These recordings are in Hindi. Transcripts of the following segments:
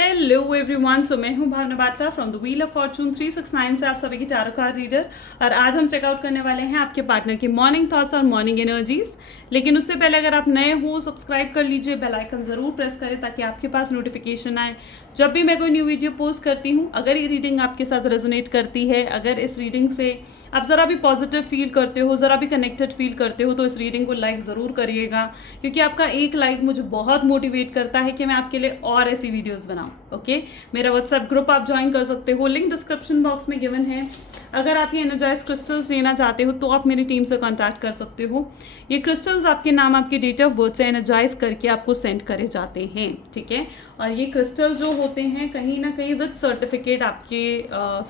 हेलो एवरीवन, सो मैं हूं Bhavna Batra from the wheel of fortune 369 से आप सभी की टैरो कार्ड रीडर। और आज हम चेकआउट करने वाले हैं आपके पार्टनर की मॉर्निंग थॉट्स और मॉर्निंग एनर्जीज। लेकिन उससे पहले अगर आप नए हो, सब्सक्राइब कर लीजिए, बेल आइकन ज़रूर प्रेस करें ताकि आपके पास नोटिफिकेशन आए जब भी मैं कोई न्यू वीडियो पोस्ट करती हूँ। अगर ये रीडिंग आपके साथ रेजोनेट करती है, अगर इस रीडिंग से आप ज़रा भी पॉजिटिव फील करते हो, ज़रा भी कनेक्टेड फील करते हो, तो इस रीडिंग को लाइक ज़रूर करिएगा, क्योंकि आपका एक लाइक मुझे बहुत मोटिवेट करता है कि मैं आपके लिए और ऐसी वीडियोस बनाऊं। ओके, मेरा व्हाट्सएप ग्रुप आप ज्वाइन कर सकते हो, लिंक डिस्क्रिप्शन बॉक्स में गिवन है। अगर आप ये एनर्जाइज क्रिस्टल्स लेना चाहते हो तो आप मेरी टीम से कॉन्टैक्ट कर सकते हो। ये क्रिस्टल्स आपके नाम, आपके डेट ऑफ बर्थ से एनर्जाइज करके आपको सेंड करे जाते हैं, ठीक है। और ये क्रिस्टल जो होते हैं कहीं ना कहीं विद सर्टिफिकेट आपके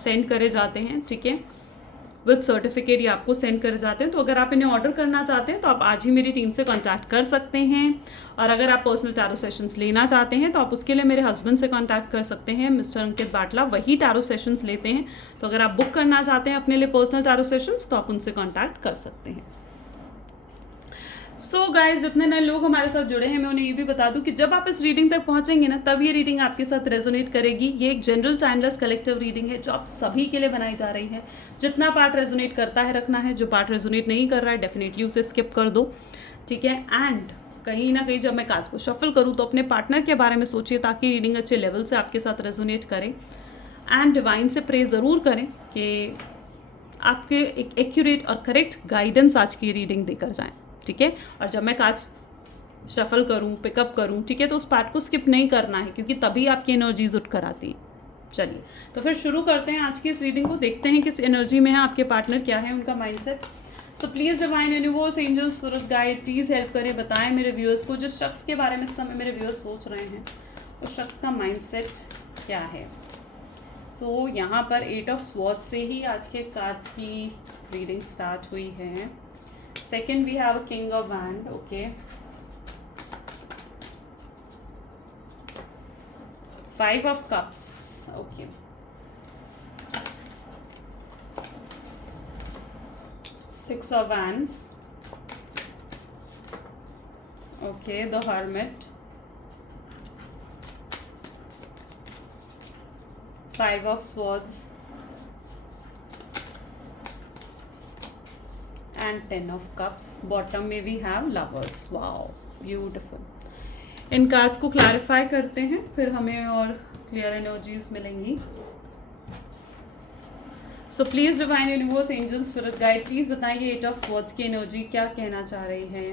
सेंड करे जाते हैं, ठीक है। विद सर्टिफिकेट ये आपको सेंड कर जाते हैं। तो अगर आप इन्हें ऑर्डर करना चाहते हैं तो आप आज ही मेरी टीम से कांटेक्ट कर सकते हैं। और अगर आप पर्सनल टैरो सेशंस लेना चाहते हैं तो आप उसके लिए मेरे हस्बैंड से कांटेक्ट कर सकते हैं, मिस्टर अंकित बाटला, वही टैरो सेशंस लेते हैं। तो अगर आप बुक करना चाहते हैं अपने लिए पर्सनल टैरो सेशंस तो आप उनसे कॉन्टैक्ट कर सकते हैं। सो गाइज, जितने नए लोग हमारे साथ जुड़े हैं मैं उन्हें ये भी बता दूं कि जब आप इस रीडिंग तक पहुंचेंगे ना, तब ये रीडिंग आपके साथ रेजोनेट करेगी। ये एक जनरल टाइमलेस कलेक्टिव रीडिंग है जो आप सभी के लिए बनाई जा रही है। जितना पार्ट रेजोनेट करता है रखना है, जो पार्ट रेजोनेट नहीं कर रहा है डेफिनेटली उसे स्किप कर दो, ठीक है। एंड कहीं ना कहीं जब मैं कार्ड्स को शफल करूँ तो अपने पार्टनर के बारे में सोचिए ताकि रीडिंग अच्छे लेवल से आपके साथ रेजोनेट करे। एंड डिवाइन से प्रे ज़रूर करें कि आपके एक एक्यूरेट और करेक्ट गाइडेंस आज की रीडिंग देकर जाएं, ठीक है। और जब मैं कार्ड्स शफल करूं, पिकअप करूं, ठीक है, तो उस पार्ट को स्किप नहीं करना है, क्योंकि तभी आपकी एनर्जीज उठ कर आती हैं। चलिए तो फिर शुरू करते हैं आज की इस रीडिंग को, देखते हैं किस एनर्जी में है आपके पार्टनर, क्या है उनका mindset. So please divine universe, angels, spirit guide, please help करें, बताएं मेरे व्यूअर्स को, जिस शख्स के बारे में इस समय मेरे व्यूअर्स सोच रहे हैं उस शख्स का माइंडसेट क्या है। सो यहाँ पर 8 ऑफ स्वॉर्ड्स से ही आज के कार्ड्स की रीडिंग स्टार्ट हुई है। Second, we have a King of Wand, okay. 5 of Cups, okay. 6 of Wands, okay. The Hermit, 5 of Swords, and 10 of Cups. Bottom में we have Lovers. Wow, beautiful. इन कार्ड्स को क्लैरिफाई करते हैं, फिर हमें और क्लियर एनर्जीज मिलेंगी। So please divine universe, angels, spirit guide, please बताइए 8 ऑफ स्वॉर्ड्स की एनर्जी क्या कहना चाह रही है।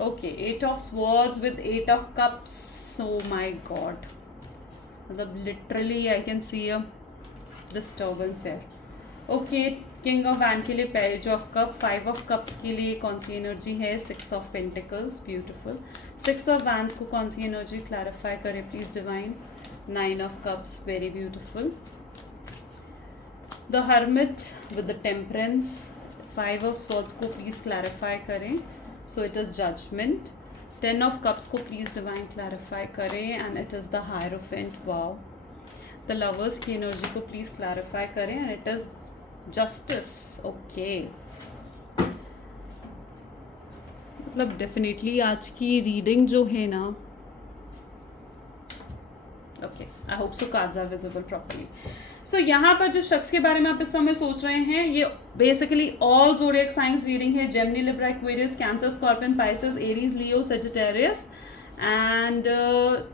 Okay, 8 of swords with 8 of cups. So my god, मतलब literally I can see a disturbance है। ओके, किंग ऑफ वैंड के लिए page of cup, 5 of cups के लिए कौन सी एनर्जी है, 6 of pentacles, beautiful. 6 of wands को कौन सी एनर्जी क्लैरिफाई करें please divine. 9 of cups, very beautiful. The hermit with the temperance, 5 of swords को प्लीज क्लैरिफाई करें। So it is judgment. 10 of cups को प्लीज डिवाइन क्लैरिफाई करें and it is the hierophant. Wow. The lovers की एनर्जी को प्लीज क्लैरिफाई करें and it is justice. Okay, मतलब डेफिनेटली आज की रीडिंग जो है ना, okay, I hope so cards are visible properly. So यहाँ पर जिस शख्स के बारे में आप इस समय सोच रहे हैं, ये basically all zodiac science reading है। Gemini, Libra, Aquarius, Cancer, Scorpion, Pisces, Aries, Leo, Sagittarius and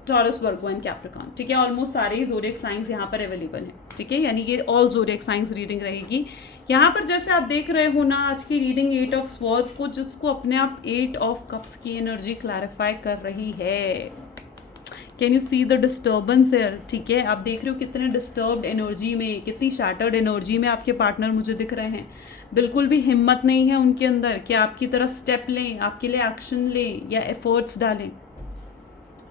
Taurus, Virgo and Capricorn, ठीक है। ऑलमोस्ट सारे ही ज़ोडिएक साइंस यहाँ पर अवेलेबल हैं, ठीक है, यानी ये ऑल ज़ोडिएक साइंस रीडिंग रहेगी। यहाँ पर जैसे आप देख रहे हो ना, आज की रीडिंग 8 ऑफ स्वॉर्ड्स को, जिसको अपने आप 8 ऑफ कप्स की एनर्जी क्लैरिफाई कर रही है। Can you see the disturbance है, ठीक है। आप देख रहे हो कितने डिस्टर्ब्ड एनर्जी में, कितनी शैटर्ड एनर्जी में आपके पार्टनर मुझे दिख रहे हैं। बिल्कुल भी हिम्मत नहीं है उनके अंदर कि आपकी तरफ स्टेप लें, आपके लिए एक्शन लें या एफर्ट्स डालें,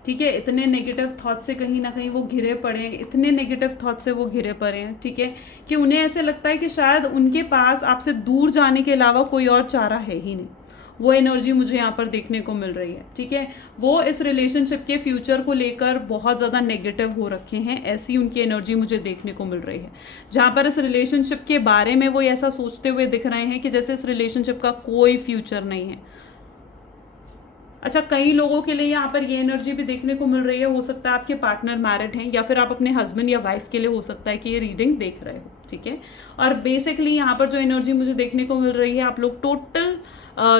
ठीक है। इतने नेगेटिव थॉट से कहीं ना कहीं वो घिरे पड़े हैं, इतने नेगेटिव थॉट से वो घिरे पड़े हैं, ठीक है, कि उन्हें ऐसे लगता है कि शायद उनके पास आपसे दूर जाने के अलावा कोई और चारा है ही नहीं। वो एनर्जी मुझे यहाँ पर देखने को मिल रही है, ठीक है। वो इस रिलेशनशिप के फ्यूचर को लेकर बहुत ज़्यादा नेगेटिव हो रखे हैं, ऐसी उनकी एनर्जी मुझे देखने को मिल रही है। जहाँ पर इस रिलेशनशिप के बारे में वो ऐसा सोचते हुए दिख रहे हैं कि जैसे इस रिलेशनशिप का कोई फ्यूचर नहीं है। अच्छा, कई लोगों के लिए यहाँ पर ये एनर्जी भी देखने को मिल रही है, हो सकता है आपके पार्टनर मैरिड हैं या फिर आप अपने हस्बैंड या वाइफ के लिए हो सकता है कि ये रीडिंग देख रहे हो, ठीक है। और बेसिकली यहाँ पर जो एनर्जी मुझे देखने को मिल रही है, आप लोग टोटल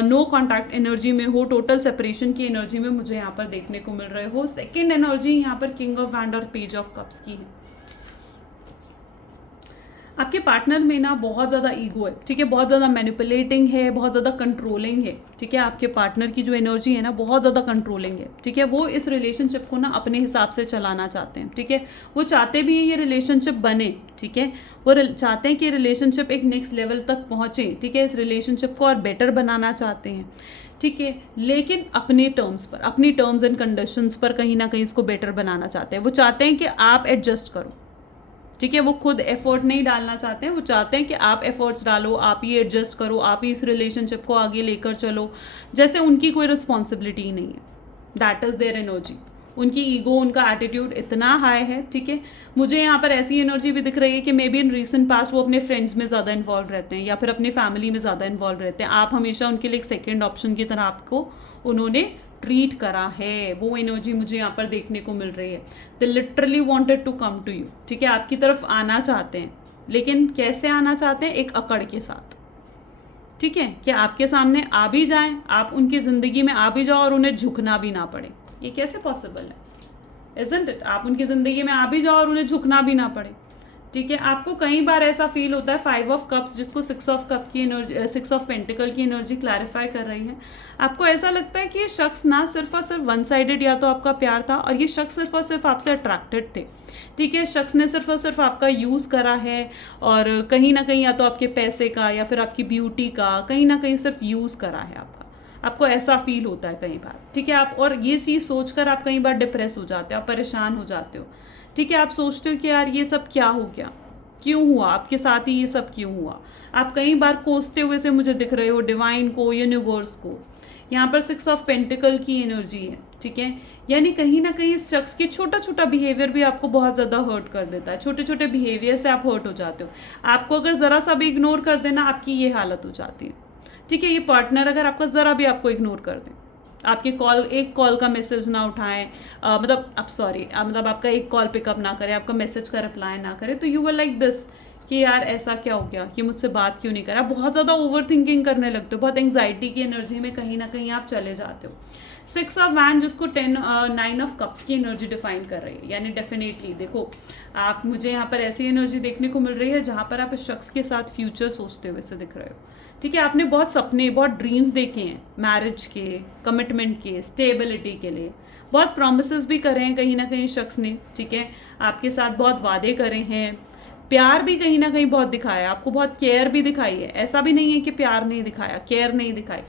नो कॉन्टैक्ट एनर्जी में हो, टोटल सेपरेशन की एनर्जी में मुझे यहाँ पर देखने को मिल रहे हो। सेकेंड एनर्जी यहाँ पर किंग ऑफ वैंड और पेज ऑफ कप्स की है। आपके पार्टनर में ना बहुत ज़्यादा ईगो है, ठीक है, बहुत ज़्यादा मैनिपुलेटिंग है, बहुत ज़्यादा कंट्रोलिंग है, ठीक है। आपके पार्टनर की जो एनर्जी है ना बहुत ज़्यादा कंट्रोलिंग है, ठीक है। वो इस रिलेशनशिप को ना अपने हिसाब से चलाना चाहते हैं, ठीक है। वो चाहते भी हैं ये रिलेशनशिप बने, ठीक है। वो चाहते हैं कि रिलेशनशिप एक नेक्स्ट लेवल तक पहुँचे, ठीक है। इस रिलेशनशिप को और बेटर बनाना चाहते हैं, ठीक है, लेकिन अपने टर्म्स पर, अपनी टर्म्स एंड कंडीशंस पर कहीं ना कहीं इसको बेटर बनाना चाहते हैं। वो चाहते हैं कि आप एडजस्ट करो, ठीक है। वो खुद एफर्ट नहीं डालना चाहते हैं, वो चाहते हैं कि आप एफर्ट्स डालो, आप ही एडजस्ट करो, आप ही इस रिलेशनशिप को आगे लेकर चलो, जैसे उनकी कोई रिस्पॉन्सिबिलिटी ही नहीं है। That is their energy. उनकी ईगो, उनका एटीट्यूड इतना हाई है, ठीक है। मुझे यहाँ पर ऐसी एनर्जी भी दिख रही है कि may be in recent past वो अपने फ्रेंड्स में ज़्यादा इन्वॉल्व रहते हैं या फिर अपनी फैमिली में ज़्यादा इन्वॉल्व रहते हैं। आप हमेशा उनके लिए एक सेकेंड ऑप्शन की तरह आपको उन्होंने ट्रीट करा है। वो एनर्जी मुझे यहाँ पर देखने को मिल रही है। They literally wanted to come to you, ठीक है। आपकी तरफ आना चाहते हैं, लेकिन कैसे आना चाहते हैं? एक अकड़ के साथ, ठीक है, कि आपके सामने आ भी जाएं, आप उनकी ज़िंदगी में आ भी जाओ और उन्हें झुकना भी ना पड़े। ये कैसे पॉसिबल है? Isn't it? आप उनकी ज़िंदगी में आ भी जाओ और उन्हें झुकना भी ना पड़े, ठीक है। आपको कई बार ऐसा फील होता है, 5 ऑफ कप्स जिसको 6 ऑफ कप की एनर्जी, 6 ऑफ पेंटिकल की एनर्जी क्लैरिफाई कर रही है। आपको ऐसा लगता है कि ये शख्स ना सिर्फ और सिर्फ वन साइडेड या तो आपका प्यार था और ये शख्स सिर्फ और सिर्फ आपसे अट्रैक्टेड थे, ठीक है। शख्स ने सिर्फ और सिर्फ आपका यूज़ करा है और कहीं ना कहीं या तो आपके पैसे का या फिर आपकी ब्यूटी का कहीं ना कहीं सिर्फ यूज़ करा है आपका। आपको ऐसा फील होता है कई बार, ठीक है। आप और ये चीज़ सोचकर आप कई बार डिप्रेस हो जाते हो, आप परेशान हो जाते हो, ठीक है। आप सोचते हो कि यार ये सब क्या हो गया, क्यों हुआ आपके साथ ही ये सब क्यों हुआ। आप कई बार कोसते हुए से मुझे दिख रहे हो डिवाइन को, यूनिवर्स को। यहाँ पर 6 ऑफ पेंटिकल की एनर्जी है, ठीक है। यानी कहीं ना कहीं इस शख्स की छोटा छोटा बिहेवियर भी आपको बहुत ज़्यादा हर्ट कर देता है। छोटे छोटे बिहेवियर से आप हर्ट हो जाते हो। आपको अगर ज़रा सा भी इग्नोर कर देना, आपकी ये हालत हो जाती है, ठीक है। ये पार्टनर अगर आपका ज़रा भी आपको इग्नोर कर दे, आपके कॉल, एक कॉल का मैसेज ना उठाएं, मतलब आपका एक कॉल पिकअप ना करें, आपका मैसेज का रिप्लाई ना करें, तो यू वर लाइक दिस कि यार ऐसा क्या हो गया कि मुझसे बात क्यों नहीं करा। बहुत ज़्यादा ओवर थिंकिंग करने लगते हो, बहुत एंग्जाइटी की एनर्जी में कहीं ना कहीं आप चले जाते हो। 6 ऑफ वैंड जिसको 9 ऑफ कप्स की एनर्जी डिफाइन कर रही है, यानी डेफिनेटली देखो आप, मुझे यहाँ पर ऐसी एनर्जी देखने को मिल रही है जहाँ पर आप इस शख्स के साथ फ्यूचर सोचते हुए से दिख रहे हो, ठीक है। आपने बहुत सपने, बहुत ड्रीम्स देखे हैं, मैरिज के, कमिटमेंट के, स्टेबिलिटी के लिए बहुत प्रॉमिसेस भी करे हैं कहीं ना कहीं शख्स ने, ठीक है। आपके साथ बहुत वादे करे हैं, प्यार भी कहीं ना कहीं बहुत दिखाया, आपको बहुत केयर भी दिखाई है। ऐसा भी नहीं है कि प्यार नहीं दिखाया, केयर नहीं दिखाई,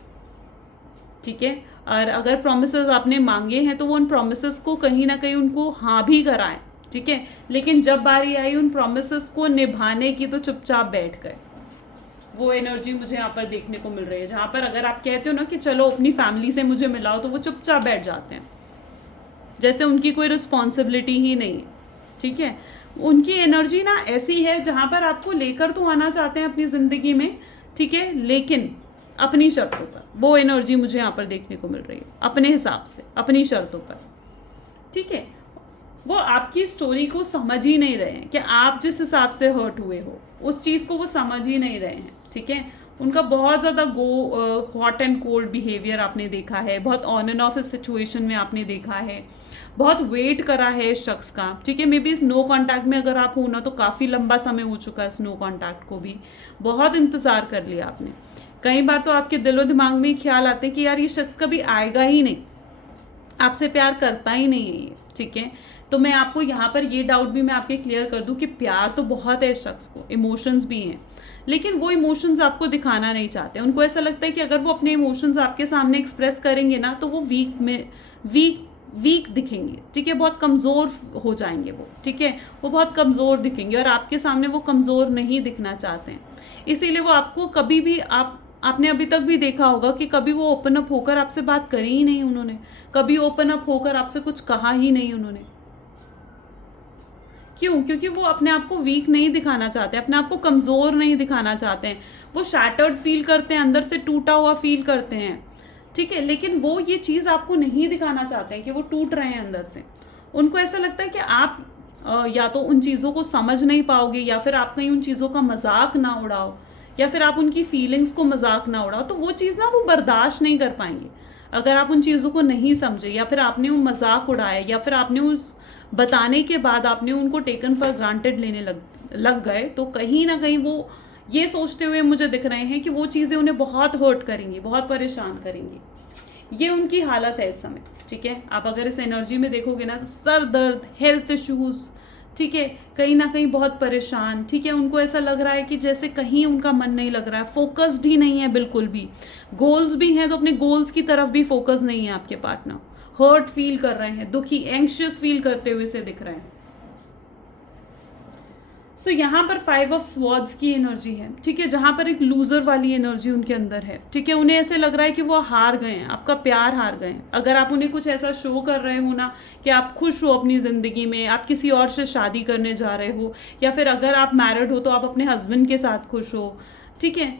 ठीक है। और अगर प्रॉमिसेस आपने मांगे हैं तो वो उन प्रॉमिसेस को कहीं ना कहीं उनको हाँ भी कराएं, ठीक है। लेकिन जब बारी आई उन प्रॉमिसेस को निभाने की तो चुपचाप बैठ गए। वो एनर्जी मुझे यहाँ पर देखने को मिल रही है, जहाँ पर अगर आप कहते हो ना कि चलो अपनी फैमिली से मुझे मिलाओ, तो वो चुपचाप बैठ जाते हैं, जैसे उनकी कोई रिस्पॉन्सिबिलिटी ही नहीं है, ठीक है। उनकी एनर्जी ना ऐसी है जहाँ पर आपको लेकर तो आना चाहते हैं अपनी ज़िंदगी में, ठीक है, लेकिन अपनी शर्तों पर। वो एनर्जी मुझे यहाँ पर देखने को मिल रही है, अपने हिसाब से, अपनी शर्तों पर, ठीक है। वो आपकी स्टोरी को समझ ही नहीं रहे हैं कि आप जिस हिसाब से हर्ट हुए हो उस चीज़ को वो समझ ही नहीं रहे हैं, ठीक है। उनका बहुत ज़्यादा हॉट एंड कोल्ड बिहेवियर आपने देखा है, बहुत ऑन एंड ऑफ इस सिचुएशन में आपने देखा है, बहुत वेट करा है इस शख्स का, ठीक है। मे बी इस नो कॉन्टैक्ट में अगर आप हो ना तो काफ़ी लंबा समय हो चुका है इस नो कॉन्टैक्ट को भी, बहुत इंतज़ार कर लिया आपने। कई बार तो आपके दिलो दिमाग में ही ख्याल आते हैं कि यार ये शख्स कभी आएगा ही नहीं, आपसे प्यार करता ही नहीं है ये, ठीक है। तो मैं आपको यहाँ पर ये डाउट भी मैं आपके क्लियर कर दूँ कि प्यार तो बहुत है इस शख्स को, इमोशंस भी हैं, लेकिन वो इमोशंस आपको दिखाना नहीं चाहते। उनको ऐसा लगता है कि अगर वो अपने इमोशंस आपके सामने एक्सप्रेस करेंगे ना तो वो वीक दिखेंगे, ठीक है, बहुत कमज़ोर हो जाएंगे वो, ठीक है, वो बहुत कमज़ोर दिखेंगे और आपके सामने वो कमज़ोर नहीं दिखना चाहते हैं। इसीलिए वो आपको कभी भी, आपने अभी तक भी देखा होगा कि कभी वो ओपन अप होकर आपसे बात करी ही नहीं उन्होंने, कभी ओपन अप होकर आपसे कुछ कहा ही नहीं उन्होंने। क्यों? क्योंकि वो अपने आप को वीक नहीं दिखाना चाहते, अपने आप को कमज़ोर नहीं दिखाना चाहते हैं। वो शैटर्ड फील करते हैं, अंदर से टूटा हुआ फील करते हैं, ठीक है, लेकिन वो ये चीज़ आपको नहीं दिखाना चाहते हैं कि वो टूट रहे हैं अंदर से। उनको ऐसा लगता है कि आप या तो उन चीज़ों को समझ नहीं पाओगे, या फिर आप कहीं उन चीज़ों का मजाक ना उड़ाओ, या फिर आप उनकी फीलिंग्स को मजाक ना उड़ाओ, तो वो चीज़ ना वो बर्दाश्त नहीं कर पाएंगे। अगर आप उन चीज़ों को नहीं समझे, या फिर आपने उन मजाक उड़ाया, या फिर आपने उस बताने के बाद आपने उनको टेकन फॉर ग्रांटेड लेने लग गए, तो कहीं ना कहीं वो ये सोचते हुए मुझे दिख रहे हैं कि वो चीज़ें उन्हें बहुत हर्ट करेंगी, बहुत परेशान करेंगी। ये उनकी हालत है इस समय। ठीक है, आप अगर इस एनर्जी में देखोगे ना, तो सर दर्द, हेल्थ इश्यूज, ठीक है, कहीं ना कहीं बहुत परेशान। ठीक है, उनको ऐसा लग रहा है कि जैसे कहीं उनका मन नहीं लग रहा है, फोकस्ड ही नहीं है बिल्कुल भी। गोल्स भी हैं तो अपने गोल्स की तरफ भी फोकस नहीं है आपके पार्टनर। हर्ट फील कर रहे हैं, दुखी, एंग्शियस फील करते हुए से दिख रहे हैं। सो यहाँ पर 5 ऑफ स्वॉर्ड्स की एनर्जी है। ठीक है, जहाँ पर एक लूजर वाली एनर्जी उनके अंदर है। ठीक है, उन्हें ऐसे लग रहा है कि वो हार गए हैं, आपका प्यार हार गए हैं। अगर आप उन्हें कुछ ऐसा शो कर रहे हो ना कि आप खुश हो अपनी ज़िंदगी में, आप किसी और से शादी करने जा रहे हो, या फिर अगर आप मैरिड हो तो आप अपने हस्बैंड के साथ खुश हो, ठीक है,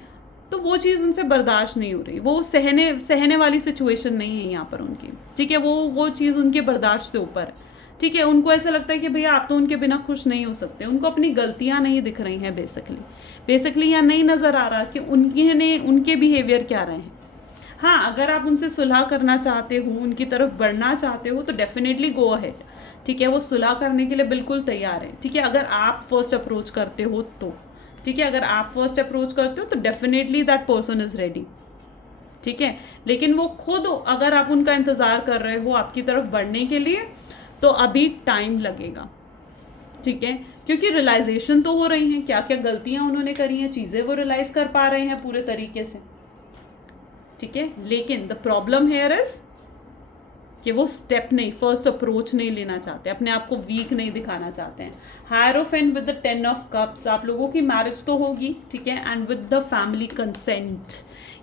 तो वो चीज़ उनसे बर्दाश्त नहीं हो रही। वो सहने वाली सिचुएशन नहीं है यहाँ पर उनकी। ठीक है, वो चीज़ उनके बर्दाश्त से ऊपर है। ठीक है, उनको ऐसा लगता है कि भैया आप तो उनके बिना खुश नहीं हो सकते। उनको अपनी गलतियां नहीं दिख रही हैं बेसिकली या नहीं नज़र आ रहा कि उनके बिहेवियर क्या रहे हैं। हाँ, अगर आप उनसे सुलह करना चाहते हो, उनकी तरफ बढ़ना चाहते हो, तो डेफिनेटली गो अहेड। ठीक है, वो सुलह करने के लिए बिल्कुल तैयार है। ठीक है, अगर आप फर्स्ट अप्रोच करते हो तो, ठीक है, अगर आप फर्स्ट अप्रोच करते हो तो definitely that person is ready. ठीक है, लेकिन वो खुद, अगर आप उनका इंतज़ार कर रहे हो आपकी तरफ बढ़ने के लिए, तो अभी टाइम लगेगा। ठीक है, क्योंकि रियलाइजेशन तो हो रही हैं, क्या क्या गलतियां उन्होंने करी हैं, चीज़ें वो रियलाइज कर पा रहे हैं पूरे तरीके से। ठीक है, लेकिन द प्रॉब्लम हेयर इज कि वो स्टेप नहीं, फर्स्ट अप्रोच नहीं लेना चाहते, अपने आप को वीक नहीं दिखाना चाहते हैं। Hierophant with the 10 of cups, आप लोगों की मैरिज तो होगी। ठीक है, and with the family consent,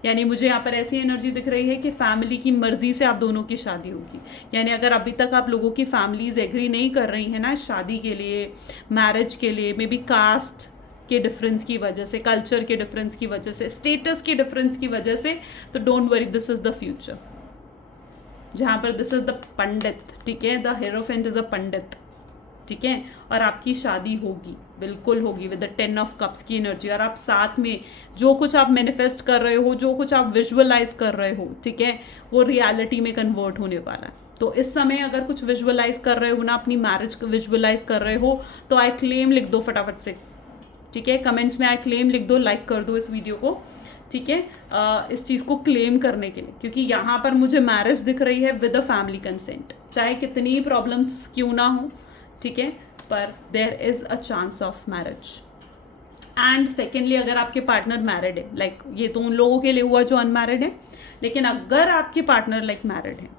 यानी मुझे यहाँ पर ऐसी एनर्जी दिख रही है कि फैमिली की मर्जी से आप दोनों की शादी होगी। यानी अगर अभी तक आप लोगों की फैमिलीज एग्री नहीं कर रही हैं ना शादी के लिए, मैरिज के लिए, मे बी कास्ट के डिफरेंस की वजह से, कल्चर के डिफरेंस की वजह से, स्टेटस के डिफरेंस की वजह से, तो don't worry, this is the future. जहाँ पर दिस इज द पंडित। ठीक है, द हेरोफेंट इज अ पंडित। ठीक है, और आपकी शादी होगी, बिल्कुल होगी, विद द 10 ऑफ कप्स की एनर्जी। और आप साथ में जो कुछ आप मैनिफेस्ट कर रहे हो, जो कुछ आप विजुअलाइज कर रहे हो, ठीक है, वो रियलिटी में कन्वर्ट होने वाला है। तो इस समय अगर कुछ विजुअलाइज कर रहे हो ना, अपनी मैरिज को विजुअलाइज कर रहे हो, तो आई क्लेम लिख दो फटाफट से। ठीक है, कमेंट्स में आई क्लेम लिख दो, लाइक कर दो इस वीडियो को। ठीक है, इस चीज़ को क्लेम करने के लिए, क्योंकि यहाँ पर मुझे मैरिज दिख रही है विद अ फैमिली कंसेंट, चाहे कितनी प्रॉब्लम्स क्यों ना हो। ठीक है, पर there is a chance of marriage. And secondly, अगर आपके पार्टनर मैरिड है, लाइक ये तो उन लोगों के लिए हुआ जो अनमैरिड है, लेकिन अगर आपके पार्टनर लाइक मैरिड है,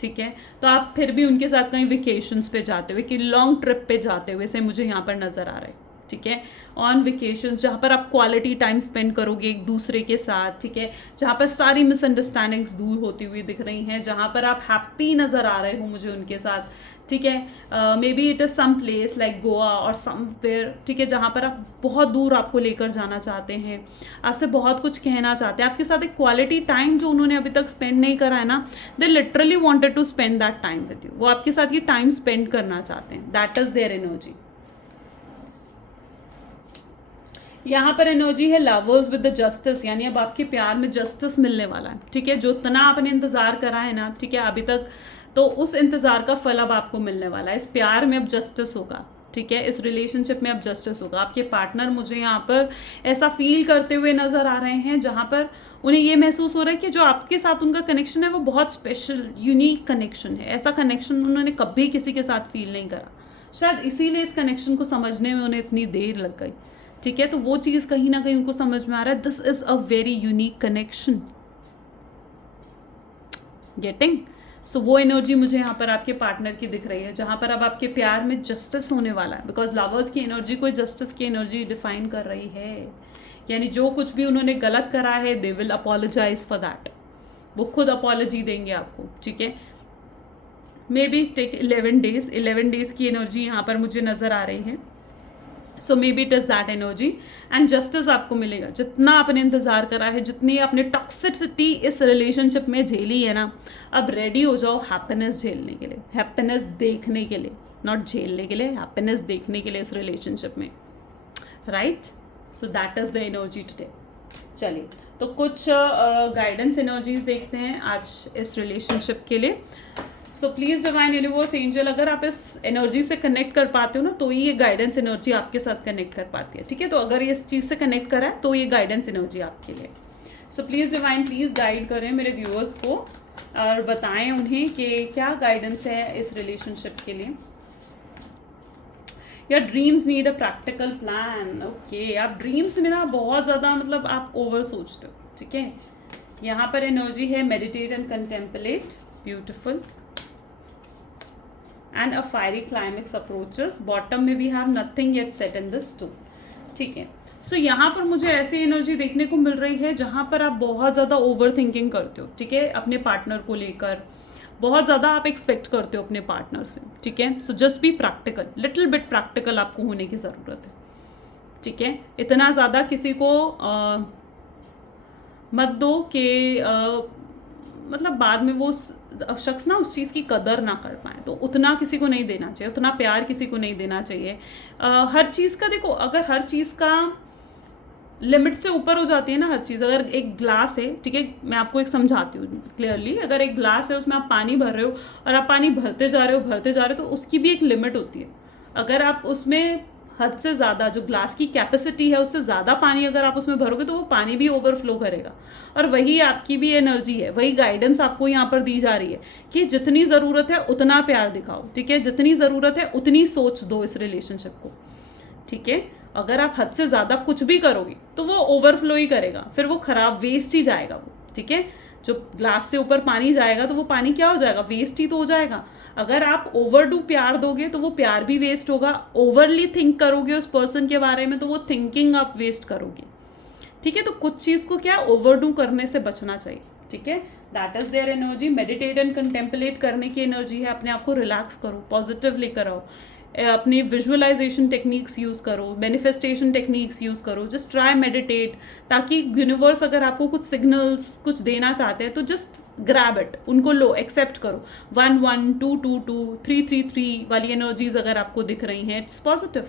ठीक है, तो आप फिर भी उनके साथ कहीं वेकेशंस पे जाते हुए, कि लॉन्ग ट्रिप पे जाते हुए से मुझे यहाँ पर नज़र आ रहा है। ठीक है, ऑन वेकेशन, जहाँ पर आप क्वालिटी टाइम स्पेंड करोगे एक दूसरे के साथ। ठीक है, जहाँ पर सारी मिसअंडरस्टैंडिंग्स दूर होती हुई दिख रही हैं, जहाँ पर आप हैप्पी नज़र आ रहे हो मुझे उनके साथ। ठीक है, maybe it is some place like Goa और समवेयर, ठीक है, जहाँ पर आप बहुत दूर आपको लेकर जाना चाहते हैं, आपसे बहुत कुछ कहना चाहते हैं, आपके साथ एक क्वालिटी टाइम जो उन्होंने अभी तक स्पेंड नहीं करा है ना, they literally wanted to spend that time with you. वो आपके साथ ये टाइम स्पेंड करना चाहते हैं, दैट इज़ देयर एनर्जी। यहाँ पर एनर्जी है लवर्स विद द जस्टिस, यानी अब आपके प्यार में जस्टिस मिलने वाला है। ठीक है, जो इतना आपने इंतज़ार करा है ना, ठीक है, अभी तक, तो उस इंतज़ार का फल अब आपको मिलने वाला है। इस प्यार में अब जस्टिस होगा। ठीक है, इस रिलेशनशिप में अब जस्टिस होगा। आपके पार्टनर मुझे यहाँ पर ऐसा फील करते हुए नज़र आ रहे हैं, जहाँ पर उन्हें ये महसूस हो रहा है कि जो आपके साथ उनका कनेक्शन है वो बहुत स्पेशल, यूनिक कनेक्शन है। ऐसा कनेक्शन उन्होंने कभी किसी के साथ फील नहीं करा। शायद इसीलिए इस कनेक्शन को समझने में उन्हें इतनी देर लग गई। ठीक है, तो वो चीज़ कहीं ना कहीं उनको समझ में आ रहा है, this is a very unique connection. Getting? So वो एनर्जी मुझे यहाँ पर आपके पार्टनर की दिख रही है, जहाँ पर अब आपके प्यार में जस्टिस होने वाला है। बिकॉज लवर्स की एनर्जी कोई जस्टिस की एनर्जी डिफाइन कर रही है, यानी जो कुछ भी उन्होंने गलत करा है, they will apologize for that. वो खुद अपॉलॉजी देंगे आपको। ठीक है, मे बी टेक 11 डेज की एनर्जी यहाँ पर मुझे नज़र आ रही है। So maybe it is that energy and justice आपको मिलेगा। जितना आपने इंतज़ार करा है, जितनी आपने टॉक्सिसिटी इस रिलेशनशिप में झेली है ना, अब रेडी हो जाओ हैप्पीनेस झेलने के लिए, हैप्पीनेस देखने के लिए, नॉट झेलने के लिए, हैप्पीनेस देखने के लिए इस रिलेशनशिप में, right. So that is the energy today. चलिए, तो कुछ गाइडेंस एनर्जीज देखते हैं आज इस रिलेशनशिप के लिए। सो प्लीज़ डिवाइन यूनिवर्स एंजल, अगर आप इस एनर्जी से कनेक्ट कर पाते हो ना, तो ये गाइडेंस एनर्जी आपके साथ कनेक्ट कर पाती है, ठीक है। तो अगर ये इस चीज़ से कनेक्ट करा है तो ये गाइडेंस एनर्जी आपके लिए। सो प्लीज़ डिवाइन, प्लीज़ गाइड करें मेरे व्यूअर्स को और बताएं उन्हें कि क्या गाइडेंस है इस रिलेशनशिप के लिए। या dreams need a practical plan. Okay, आप ड्रीम्स में ना बहुत ज़्यादा मतलब आप ओवर सोचते हो, ठीक है। यहाँ पर एनर्जी है meditate and contemplate, beautiful, and a fiery climax approaches. Bottom में we have nothing yet set in the stone, ठीक है। सो यहाँ पर मुझे ऐसी एनर्जी देखने को मिल रही है जहाँ पर आप बहुत ज़्यादा ओवर थिंकिंग करते हो, ठीक है, अपने पार्टनर को लेकर बहुत ज़्यादा आप एक्सपेक्ट करते हो अपने पार्टनर से, ठीक है। So just be practical, little bit practical आपको होने की ज़रूरत है, ठीक है। इतना ज़्यादा किसी को मत दो कि मतलब बाद में वो शख्स ना उस चीज़ की कदर ना कर पाए, तो उतना किसी को नहीं देना चाहिए, उतना प्यार किसी को नहीं देना चाहिए। हर चीज़ का देखो, अगर हर चीज़ का लिमिट से ऊपर हो जाती है ना हर चीज़। अगर एक ग्लास है, ठीक है, मैं आपको एक समझाती हूँ क्लियरली। अगर एक ग्लास है, उसमें आप पानी भर रहे हो और आप पानी भरते जा रहे हो, तो उसकी भी एक लिमिट होती है। अगर आप उसमें हद से ज़्यादा, जो ग्लास की कैपेसिटी है उससे ज़्यादा पानी अगर आप उसमें भरोगे, तो वो पानी भी ओवरफ्लो करेगा। और वही आपकी भी एनर्जी है, वही गाइडेंस आपको यहाँ पर दी जा रही है कि जितनी ज़रूरत है उतना प्यार दिखाओ, ठीक है, जितनी ज़रूरत है उतनी सोच दो इस रिलेशनशिप को, ठीक है। अगर आप हद से ज़्यादा कुछ भी करोगे तो वो ओवरफ्लो ही करेगा, फिर वो ख़राब, वेस्ट ही जाएगा वो, ठीक है। जो ग्लास से ऊपर पानी जाएगा तो वो पानी क्या हो जाएगा, वेस्ट ही तो हो जाएगा। अगर आप ओवरडू प्यार दोगे तो वो प्यार भी वेस्ट होगा। ओवरली थिंक करोगे उस पर्सन के बारे में तो वो थिंकिंग आप वेस्ट करोगे, ठीक है। तो कुछ चीज़ को क्या ओवरडू करने से बचना चाहिए, ठीक है। That is their energy. Meditate and contemplate करने की एनर्जी है। अपने आप को रिलैक्स करो, पॉजिटिव लेकर आओ, अपनी विजुअलाइजेशन टेक्निक्स यूज़ करो, मैनिफेस्टेशन टेक्निक्स यूज़ करो, जस्ट ट्राई मेडिटेट, ताकि यूनिवर्स अगर आपको कुछ सिग्नल्स कुछ देना चाहते हैं तो जस्ट ग्रैब इट, उनको लो, एक्सेप्ट करो। 1 1 2 2 2 3 3 3 वाली एनर्जीज अगर आपको दिख रही हैं, it's positive,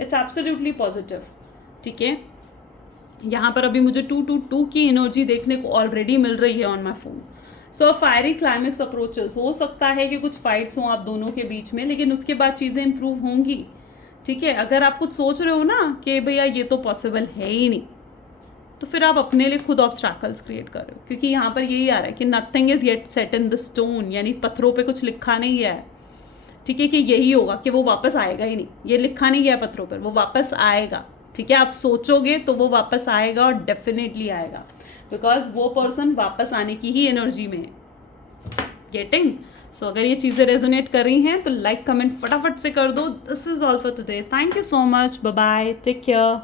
it's absolutely positive, ठीक है। यहाँ पर अभी मुझे 2 2 2 की एनर्जी देखने को ऑलरेडी मिल रही है on my phone. So fiery climax approaches, हो सकता है कि कुछ फाइट्स हों आप दोनों के बीच में, लेकिन उसके बाद चीज़ें इंप्रूव होंगी, ठीक है। अगर आप कुछ सोच रहे हो ना कि भैया ये तो पॉसिबल है ही नहीं, तो फिर आप अपने लिए खुद ऑब्स्ट्रैकल्स क्रिएट कर रहे हो, क्योंकि यहाँ पर यही आ रहा है कि nothing is yet set in the stone, यानी पत्थरों पे कुछ लिखा नहीं गया है, ठीक है, कि यही होगा, कि वो वापस आएगा ही नहीं, ये लिखा नहीं गया पत्थरों पर, वो वापस आएगा, ठीक है। आप सोचोगे तो वो वापस आएगा और डेफिनेटली आएगा, बिकॉज वो पर्सन वापस आने की ही एनर्जी में है। गेटिंग? सो अगर ये चीज़ें रेजोनेट कर रही हैं तो लाइक कमेंट फटाफट से कर दो। This is all for today. Thank you so much, bye bye, take care.